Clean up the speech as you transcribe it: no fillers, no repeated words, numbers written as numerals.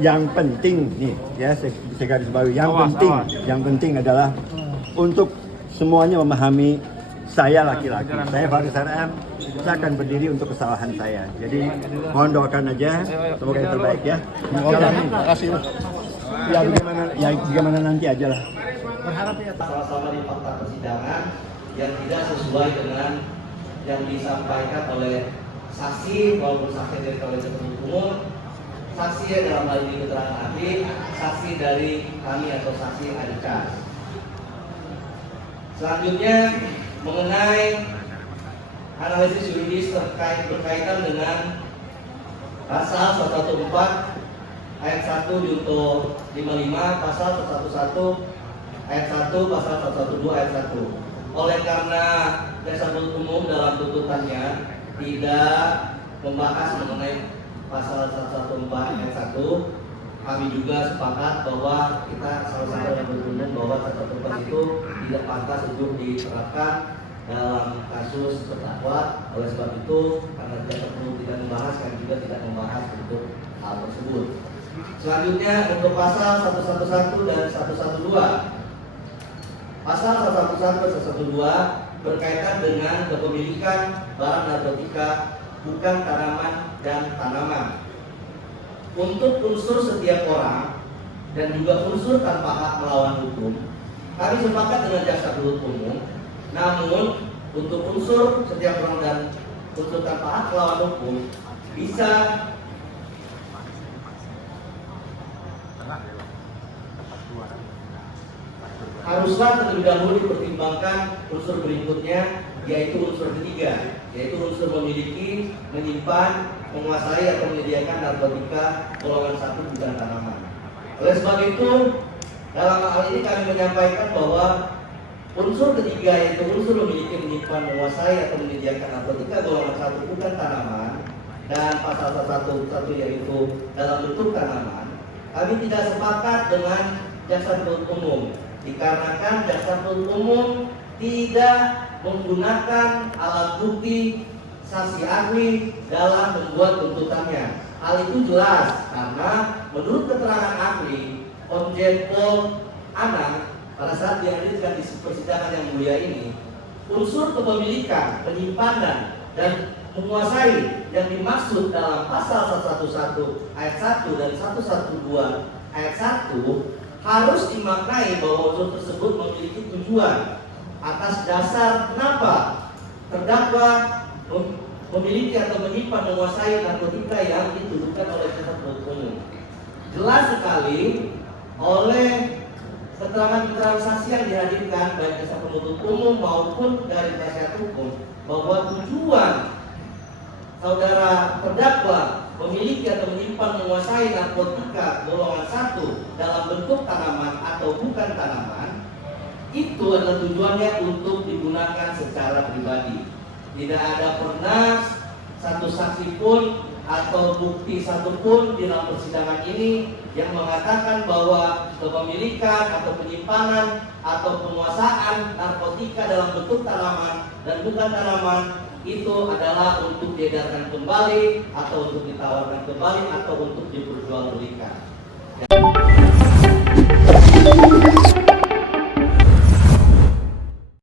yang penting nih ya, saya garis bawahi, yang penting adalah untuk semuanya memahami saya laki-laki, saya Faris RM, saya akan berdiri untuk kesalahan saya. Jadi mohon doakan aja, semoga yang terbaik ya. Terima kasih. Ya bagaimana nanti aja lah. Berharap ya sama-sama di fakta persidangan yang tidak sesuai dengan yang disampaikan oleh saksi maupun saksi dari Polres Umum, saksi dalam hal ini keterangan ahli, saksi dari kami atau saksi Adhikas. Selanjutnya mengenai analisis yuridis berkaitan dengan pasal 114 ayat 1 junto 55, pasal 111 ayat 1, pasal 112 ayat 1. Oleh karena jaksa penuntut umum dalam tuntutannya tidak membahas mengenai pasal 114 ayat 1, kami juga sepakat bahwa kita sama-sama yang berunding bahwa 114 itu tidak pantas untuk diterapkan dalam kasus terdakwa. Oleh sebab itu, karena jaksa penuntut tidak membahas, kami juga tidak membahas untuk hal tersebut. Selanjutnya untuk pasal 111 dan 112. Pasal 111 dan 112 berkaitan dengan kepemilikan barang narkotika bukan tanaman dan tanaman. Untuk unsur setiap orang dan juga unsur tanpa hak melawan hukum, kami sepakat dengan jaksa penuntut umum. Namun untuk unsur setiap orang dan unsur tanpa hak melawan hukum bisa haruslah terlebih dahulu dipertimbangkan unsur berikutnya, yaitu unsur ketiga, yaitu unsur memiliki, menyimpan, menguasai atau menyediakan narkotika golongan 1 bukan tanaman. Oleh sebab itu, dalam hal ini kami menyampaikan bahwa unsur ketiga, yaitu unsur memiliki, menyimpan, menguasai atau menyediakan narkotika golongan 1 bukan tanaman, dan pasal 111 yaitu dalam bentuk tanaman, kami tidak sepakat dengan jaksa penuntut umum. Dikarenakan jaksa penuntut umum tidak menggunakan alat bukti saksi ahli dalam membuat tuntutannya. Hal itu jelas karena menurut keterangan ahli Komjen Pol Anang pada saat dihadirkan di persidangan yang mulia ini, unsur kepemilikan, penyimpanan dan menguasai yang dimaksud dalam pasal 111 ayat 1 dan 112 ayat 1 harus dimaknai bahwa unsur tersebut memiliki tujuan atas dasar kenapa terdakwa memiliki atau menyimpan, menguasai narkotika yang dituduhkan oleh jaksa penuntut umum. Jelas sekali oleh keterangan-keterangan saksi yang dihadirkan baik jaksa penuntut umum maupun dari penasihat hukum bahwa tujuan saudara terdakwa memiliki atau menyimpan, menguasai narkotika golongan 1 dalam bentuk tanaman atau bukan tanaman, itu adalah tujuannya untuk digunakan secara pribadi. Tidak ada pernah satu saksi pun atau bukti satupun di dalam persidangan ini yang mengatakan bahwa kepemilikan atau penyimpanan atau penguasaan narkotika dalam bentuk tanaman dan bukan tanaman itu adalah untuk diedarkan kembali atau untuk ditawarkan kembali atau untuk diperjualbelikan.